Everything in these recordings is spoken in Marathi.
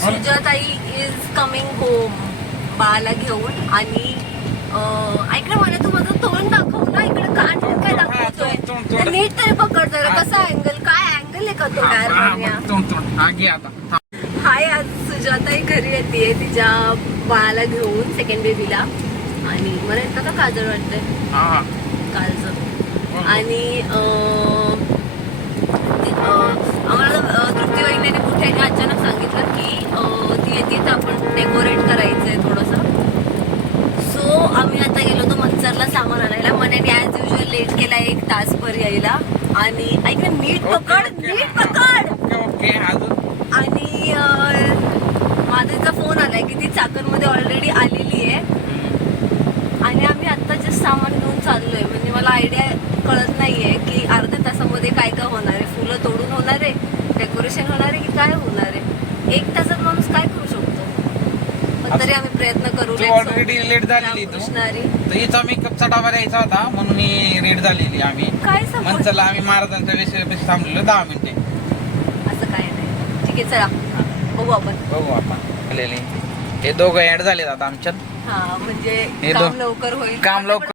सुजाताई इज कमिंग होम बाळाला घेऊन. आणि ऐक ना, मला तू माझं तोंड दाखव ना, इकडे कान काय दाखवतोय, नीट तरी पकड जरा. कसा अँगल, काय अँगल आहे का तो टायर? हाय, आज सुजाताई घरी येते तिच्या बाळाला घेऊन, सेकंड बेबीला. आणि मला येतं का काजळ वाटतंय, कालचं. आणि आम्हाला तृप्ती वहिनीने मोठ्याने अचानक सांगितलं की ती येते तर आपण डेकोरेट करायचंय थोडंसं. सो आम्ही आता गेलो होतो मंचरला सामान आणायला. मनाने ॲज युजल लेट केला 1 तासभर यायला. आणि ऐक ना, नीट पकड, नीट पकड. आणि माझा फोन आलाय की ती चाकणमध्ये ऑलरेडी आलेली आहे. आणि आम्ही आत्ता जस्ट सामान घेऊन चाललोय. म्हणजे मला आयडिया कळत नाहीये की अर्ध्या तासामध्ये काय काय होणार आहे. फुलं तोडून होणार आहे, डेकोरेशन होणार आहे की काय होणार आहे. 1 तासात माणूस काय करू शकतो. पण तरी आम्ही प्रयत्न करू. ऑलरेडी लेट झालेली तर हिचा मेकअपचा डबा द्यायचा होता म्हणून ही लेट झालेली. आम्ही काय मंचरला आम्ही महाराजांच्या वेळेस थांबलेलो 10 मिनिटे. असं काय नाही. ठीक आहे, चला बघू आपण. हे दोघं ऍड झाले आता आमच्यात. हा, म्हणजे काम लवकर होईल, काम लवकर.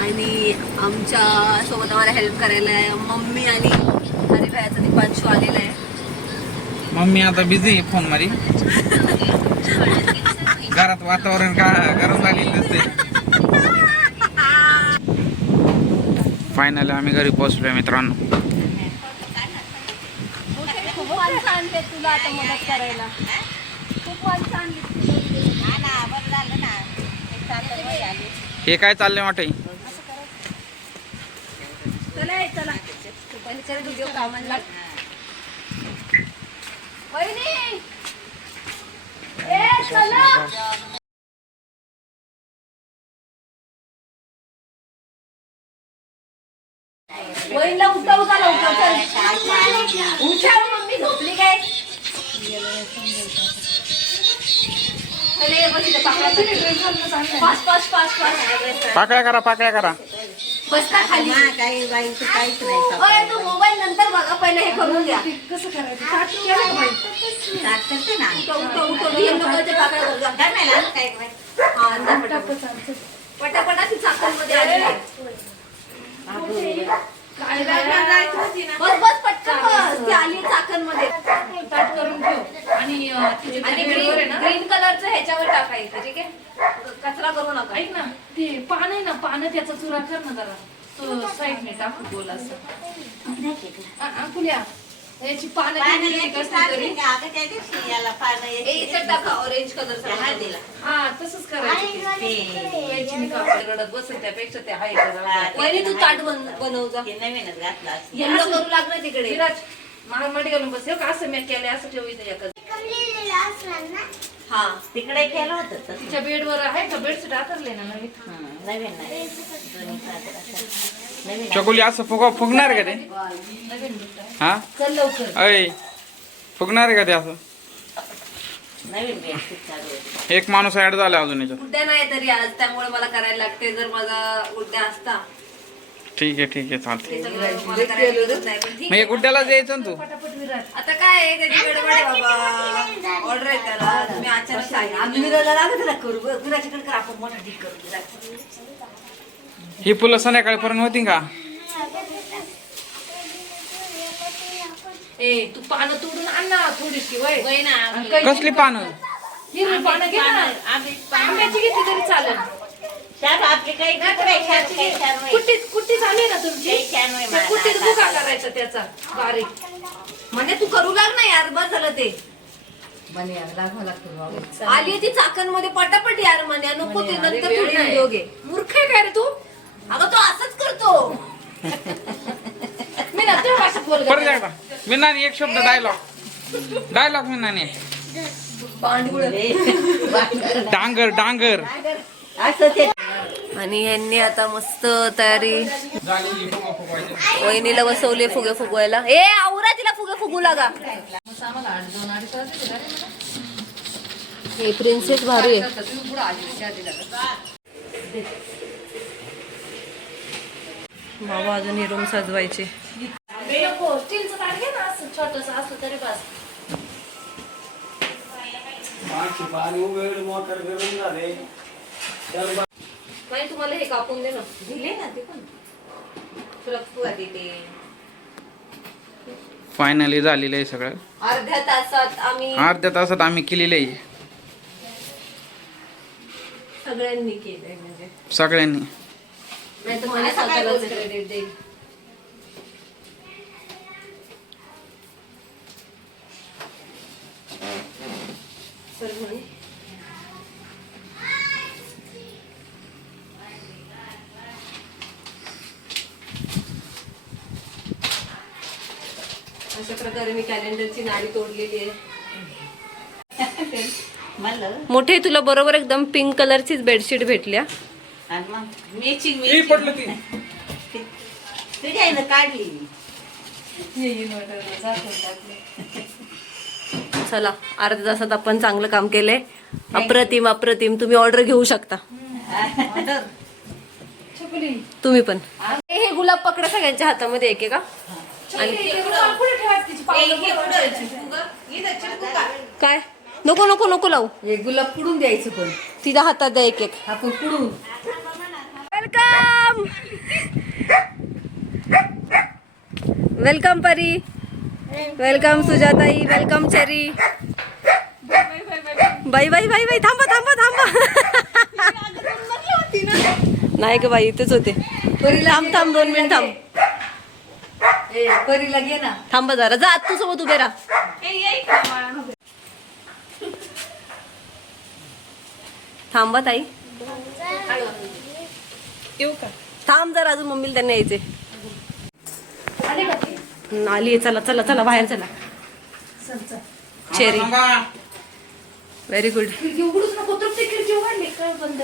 आणि आमच्या सोबत आम्हाला हेल्प करायला मम्मी आणि हरिभाईचा दीपांशू आलेला आहे. मम्मी आता बिझी आहे फोन मध्ये. घरात वातावरण का गरम झालेलं दिसतंय. फायनली आम्ही घरी पोहोचलोय मित्रांनो. खूप माणसं आणले तुला आता मदत करायला. खूप माणसं आणली. हे काय चाललंय वाटय? चला व्हिडिओ कामाला. वहिनी, ए चला. वहिनीला उठा लवकर. उठा, मम्मी झोपली काय? पाकळ्या करा. बसता खाली. काहीच नाही. तू मोबाईल नंतर बघा, पहिले हे करून द्या. कसं करायचं? पटापटा ती चाकणमध्ये आली. बस पटकन बस. ती आली चाकणमध्ये. ताट करून घेऊ आणि ग्रीन कलरचं ह्याच्यावर टाकायचं. ठीक आहे, कचरा करू नका. ऐक ना, ते पान आहे ना, पानं त्याचा चुरा कर ना जरा. तो साईडने टाकू गोल असं. अंकुल्या, याची पानं टाका ऑरेंज कलरचा. हा, तसंच करायचं. रडत बसेल त्यापेक्षा ते आहे. तू ताट बनव जा. येल्लो करू लागलं तिकडे. विराज, महागमध्ये घालून बस. का असं मी केलं, असं ठेवू इथं. हा, तिकडे केलं होतं. तिच्या बेडवर आहे का? बेडशीट आतरले ना नवीन. चकोली असं फुगणार का ते? हा, चल लवकर. अय फुगणार का ते असं? एक माणूस ऍड झाला अजून याच्यात. उद्या नाही तरी आज, त्यामुळे मला करायला लागते. जर माझा उद्या असता ठीक आहे चालते. नाही. मग गुड्ड्यालाच यायचं ना तू. आता काय त्याची गडबड आहे बाबा. ऑर्डर आहे त्याला. तुम्ही अचानक ही फुलं संध्याकाळपर्यंत होती का? ए, तू पानं तोडून आण ना थोडीशी. वय कसली पानं? हिरवी पानं घे ना. आंब्याची घेतली तरी चालेल. कुट्टी झाली ना तुमची. कुट्टीत बुका करायचा त्याचा बारीक. म्हणजे तू करू लाग ना यार, बस झालं ते. आली ती चाकणमध्ये पटापट यार. म्हणे नको ते नंतर व्हिडिओ घे. मूर्ख आहे काय रे तू? अगं तो असंच करतो. मी ना तुझ्या भाषेत बोल. परत एकदा मिनानी एक शब्द डायलॉग मिनानी. डांगर. आणि यांनी आता मस्त तयारी. वहिनीला बसवले फुगे फुगवायला. ए आवरा, तिला फुगे फुगू लागा. हे प्रिन्सेस भारी आहे. बाबा अजून ही रूम सजवायची. स्टीलचं ताट घे ना, असं छोटंसं असलं तरी बस. नाही तुम्हाला हे कापून दे ना. दिले ना ते पण रक्तू आधी ते. फायनली झालेलं आहे सगळं. अर्ध्या तासात आम्ही केलेलं आहे सगळ्यांनी केलंय म्हणजे. सगळ्यांनी. नाही तर मला स्वतःलाच क्रेडिट देईल. सर म्हणे अशा प्रकारे मी कॅलेंडरची नाडी तोडलेली आहे. मोठे तुला बरोबर एकदम पिंक कलरचीच बेडशीट भेटल्या. पडलं ती. काढली. चला अर्ध्या तासात आपण चांगलं काम केलंय. अप्रतिम अप्रतिम. तुम्ही ऑर्डर घेऊ शकता. तुम्ही पण. हे गुलाब पकडा सगळ्यांच्या हातामध्ये एक का. आणि काय नको नको नको लावू. हे गुलाब पुडून द्यायचं पण तिच्या हातात द्या एक एक. आपण पुडून. Welcome welcome Pari. वेलकम सुजाताई. Welcome Cherry. Bye bye bye बाई थांबा थांबा थांबा. नाही ग बाई इथेच होते. थांब थांब 2 मिनिट थांब. परीला घे ना. थांबा जरा. जा तू सोबत उभे राहा. थांबा ताई. थांब जरा अजून मम्मीला त्यांना यायचे. आली. चला चला चला बाहेर चला. Cherry very good.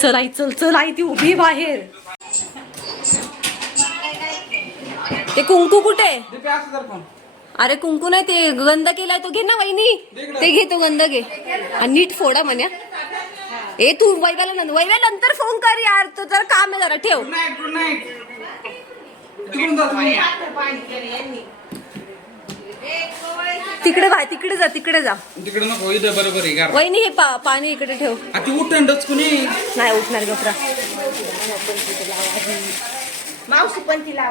चल आई चल चल आई ती उभी बाहेर. ते कुंकू कुठे. अरे कुंकू नाही ते गंध केलाय तो घे ना वहिनी. ते घे तो गंध घे आणि नीट फोडा म्हण्या. ए तू वैव्याला नंतर फोन कर यार. तो जरा काम आहे जरा ठेव. तिकडे बाय तिकडे जा तिकडे जा. तिकडे नको इथं बरोबर आहे. वहिनी हे पाणी इकडे ठेव. ती उठण डचकुनी नाही उठणार गपरा. मावशी पण तिला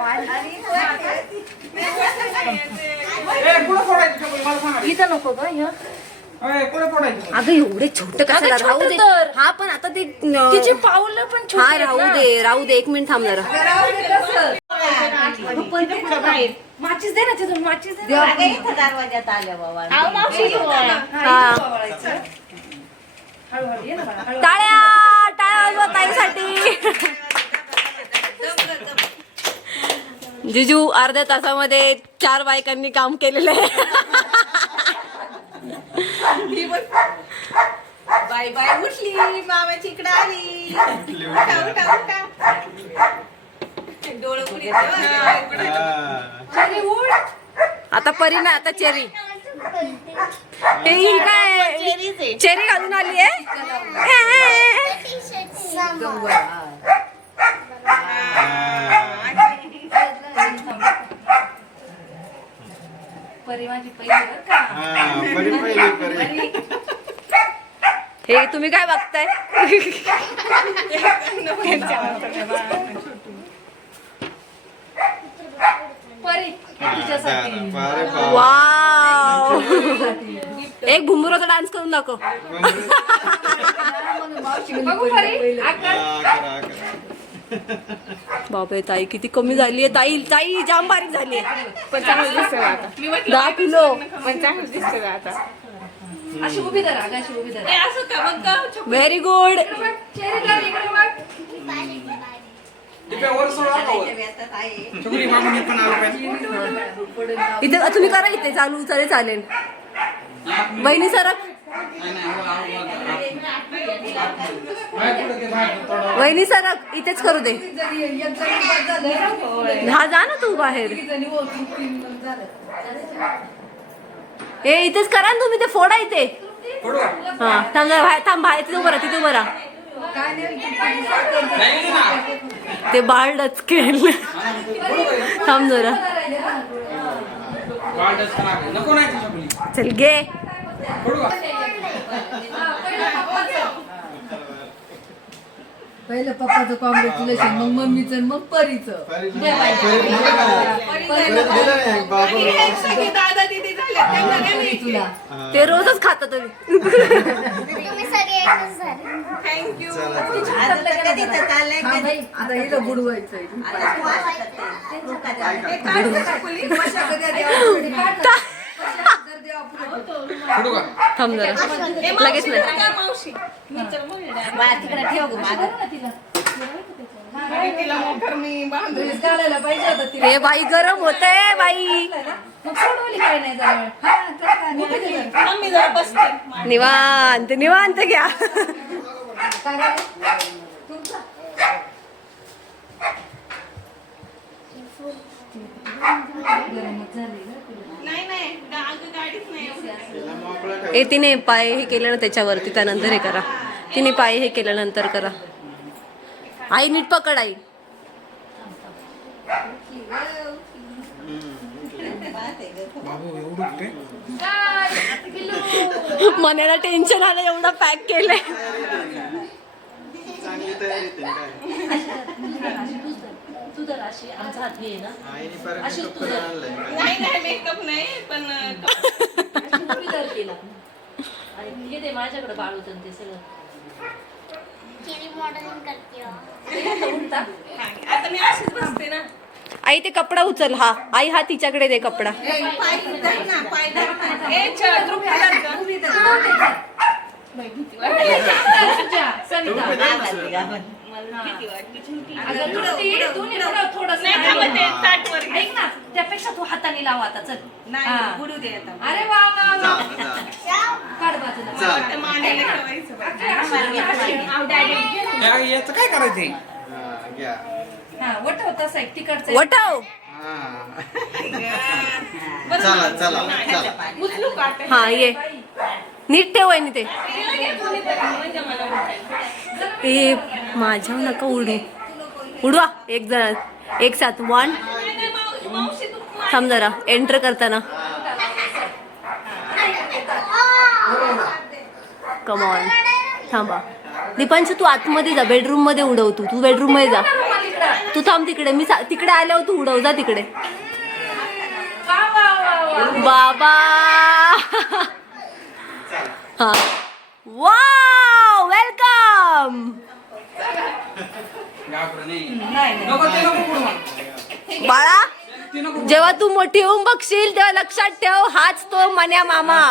इथं नको ग. अगं एवढे छोटे कशाला. राहू दे. हा पण आता ते तिची पाऊलं पण हा राहू दे 1 मिनिट थांब जरा. माचीस दे ना तिथून. माचीस दे ना. दरवाज्यात आल्या बाबा. हा हळूहळू ये ना बाळा, हळूहळू. टाळ्या टाळ्या वाजवा ताईसाठी. जिजू अर्ध्या तासामध्ये 4 बायकांनी काम केलेलं आहे. बाय बाय उठली. मामाची इकडे आली. उठा उठा उठा. डोळे उघडे. चेरी उठ. आता परी ना आता चेरी. हे ही काय चेरी घालून आली आहे. परी माझी पहिली बरं का. हे तुम्ही काय बघताय. परी हे तुझ्यासाठी. वाव. एक भुंबुराचा डान्स करून दाखव. बघू परी. आकार. बापरे ताई किती कमी झाली आहे. ताई जाम बारीक झाली आहे. पण चांगलं दिसतंय आता. 10 किलो. पण चांगलं दिसतंय आता. अशी उभी धरा. अशी उभी धरा. असं का मग व्हेरी गुड. चेरी कर इकडे बघ. इथे तुम्ही करा इथे चालू चालेल. बहिणी सरक. वहिनी सरक इथेच करू दे. हा जा ना तू बाहेर. हे इथेच करा ना तुम्ही. ते फोडा इथे. हा थांब बाहेर. थांब बाहेर. तिथे उभं राहा. तिथे उभं राहा. ते बाळ डचकेल. थांब जरा. चल घे. पहिलं पप्पाचं कॉंग्रॅच्युलेशन, मग मम्मीचं, मग परीचं. दादा दिदी झाले त्यांना काय परी माहिती. तुला. ते रोजच खाता तुम्ही. थँक्यू. हा बाई, आता हिला बुडवायचंय. सोडू का? थांब जरा लगेच नाही. मावशी तिला मोटर मी बांधून घालायला पाहिजे होतं तिला. हे बाई गरम होतंय बाई. मग सोडवली काय नाही जरा वेळ. हा, तर काय नाही. आम्ही जरा बसते. निवांत निवांत घ्या. काय झालं? तुमचं? गरमच झाली गं तुला. नाही गाडीच नाही. ए तिने पाय हे केलं ना त्याच्यावरती, त्यानंतर हे करा. तिने पाय हे केल्यानंतर करा. आई नीट पकड आई. बाबू एवढं कुठे? मनाला टेन्शन आलं, एवढं पॅक केलंय. चांगली तयारी तू तर अशी आमचा हात घे ना. अशीच तुझं नाही मेकअप नाही पण केला आणि हे ते माझ्याकडे बाळूत ते सगळं उलटा. आता मी अशीच बसते ना. आई ते कपडा उचल. हा आई, हा तिच्याकडे दे कपडा. तुझ्या सविता अगं तू थोडस ऐक ना, त्यापेक्षा तू हाताने लाव आता. चल नाही बुडू दे आता. अरे वा वा वा. काढ बाजूला. मांडीला ठेवायचं. याचं काय करायचंय? घ्या हा वटव तसा एक तिकडचा वटाव. चला चला चला उचलू काट. हा ये, नीट ठेव आहे ते. ए माझ्या नका उडू. उडवा एक जण एक साथ. 1 थांब जरा एंटर करताना. कम ऑन थांबा. दीपांशू तू आतमध्ये जा, बेडरूम मध्ये उडव. तू बेडरूम मध्ये जा. तू थांब तिकडे. मी तिकडे आल्यावर तू उडव. जा तिकडे. बाबा हा वाव वेलकम. घाबरू नाही. नको ते नको पुढं मग. बाळा ते नको. जेव्हा तू मोठी होऊन बघशील तेव्हा लक्षात ठेव, हाच तो मन्या मामा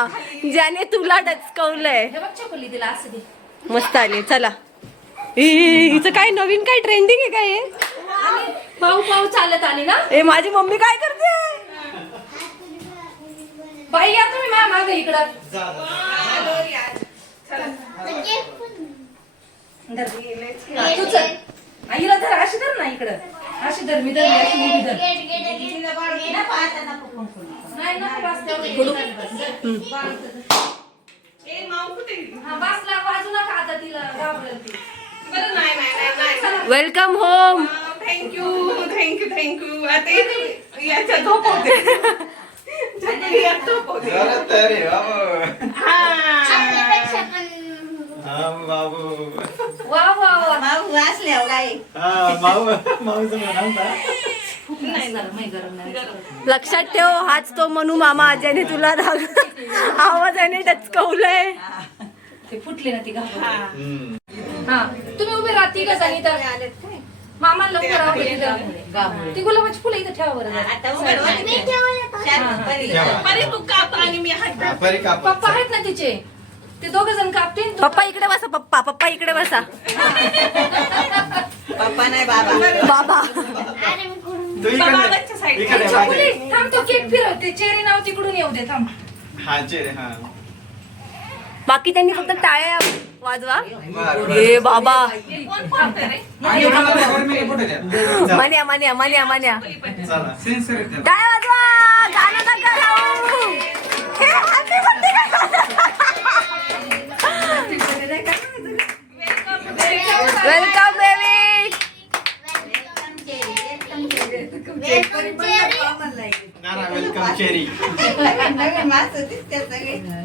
ज्याने तुला डचकवलंय. हे बघ चकोली तिला असं दे. मस्त आले. चला. हिचं काय नवीन काय ट्रेंडिंग आहे काय हे? पाऊ पाऊ चालत आली ना. ए माझी मम्मी काय करते? बाई या तुम्ही माझ्या मागे इकडं. तू चल. आईला धर, अशी धर ना इकडं. अशी धर, मी धर, अशी मी धर. नाही नको बस तेवढं. ए माऊ कुठे? हा बसला वाजू नका आता, तिला घाबरेल ती. बरं नाही. Welcome home. थँक्यू. आता याच्या झोपवते. झोपवते. जरा तयारी बाबू हा. बाबू वा वा वा. माऊचं म्हणाल नाही गरम, नाही गरम नाही. लक्षात ठेव, हाच तो मनू मामा ज्याने तुला आवाजाने डचकवलंय. ते फुटले ना ती घाबरून. हा तुम्ही उभे राहा तिघ जणी तर. मामा लवकर आवडते. ती गुलाबाची फुलं इथं ठेवा बरं जरा. अरे तू काप आणि मी हात. परी काप पप्पा आहेत ना तिचे, ते दोघ जण कापतील. पप्पा इकडे बसा. पप्पा इकडे बसा. बाबा तू बाबाच्या side. इकडे चकुली, थांब तो केक फिरवते. चेरी नाव तिकडून येऊ दे. थांब. हा चेरे हा बाकी त्यांनी फक्त टाळ्या वाजवा. ए बाबा कोण पाहतंय रे? आणि मला त्या गरमीला कुठे द्या? मान्या चला सेन्सर आहेत त्याला. टाळ्या वाजवा. गाणं नका लावू. हे happy birthday welcome baby. Welcome cherry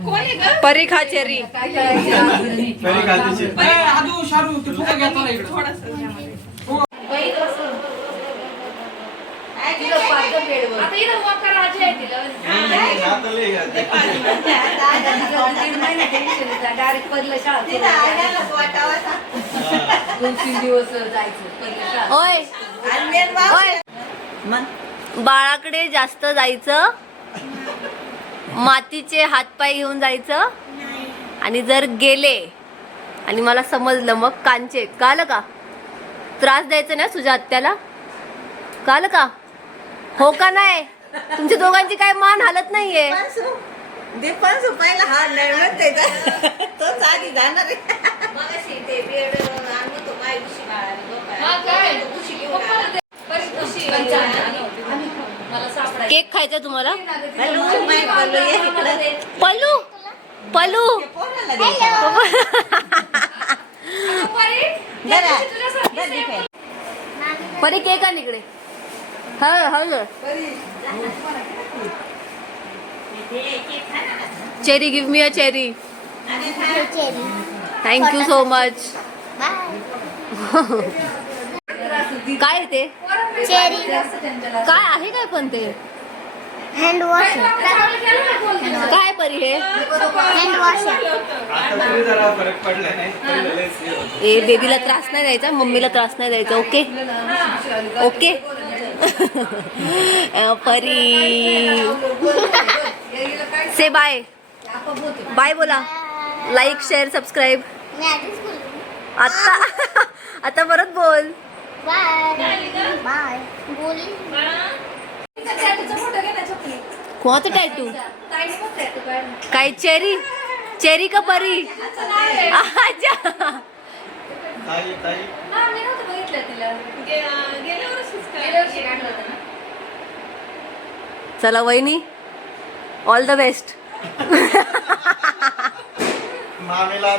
कोण आहे ग? परी खा चेरी. परी खातीची. हादू शारू ते फुगा घ्या चला इकडे. आता इथं वाका राजा आहे तिला. आता लय आहे. डायरेक्ट पहिलं शाळा तिथं आल्यालाच वाटावं आता. 2-3 दिवस जायचं पहिलं शाळा. होय आणि मेन बाप- होय मग बाळाकडे जास्त जायचं, मातीचे हातपाय घेऊन जायचं, आणि जर गेले आणि मला समजलं मग कांचे. कळलं का? त्रास द्यायचा नाही तुझ्या आत्याला. कळलं का? हो का नाही? तुमच्या दोघांची काय मान हालत नाहीये. दीपांशू पहिला हा नळवत त्याचा तोच आधी जाणार आहे. मगाशी ते बेड आणलं तो माय उशी बाळाला हा काय? उशी घेऊन आला. मला सापडायचं. केक खायचा तुम्हाला? हॅलो माय बोललो ये इकडं. पलू पलू पोराला द्यायचं. जरा, जरा दीपे. परी केक आण इकडे. Cherry, give me a cherry. Thank you so much. काय आहे ते? काय आहे काय पण ते? काय परी हे? आता तरी जरा फरक पडलाय नाही. पहिलं लयच हे होतं. ए बेबीला त्रास नाही द्यायचा, मम्मीला त्रास नाही द्यायचा. Okay okay. परी से बाय. बाय बोला. Like share subscribe. आता आता परत बोल. कोणतं टॅटू? काय चेरी? चेरी का परी? अच्छा. ताई ताई बघितलं तिला गेल्या वर्षीच काय? गेल्या वर्षी काढलं होतं ना. चला वहिनी, ऑल द बेस्ट. मामीला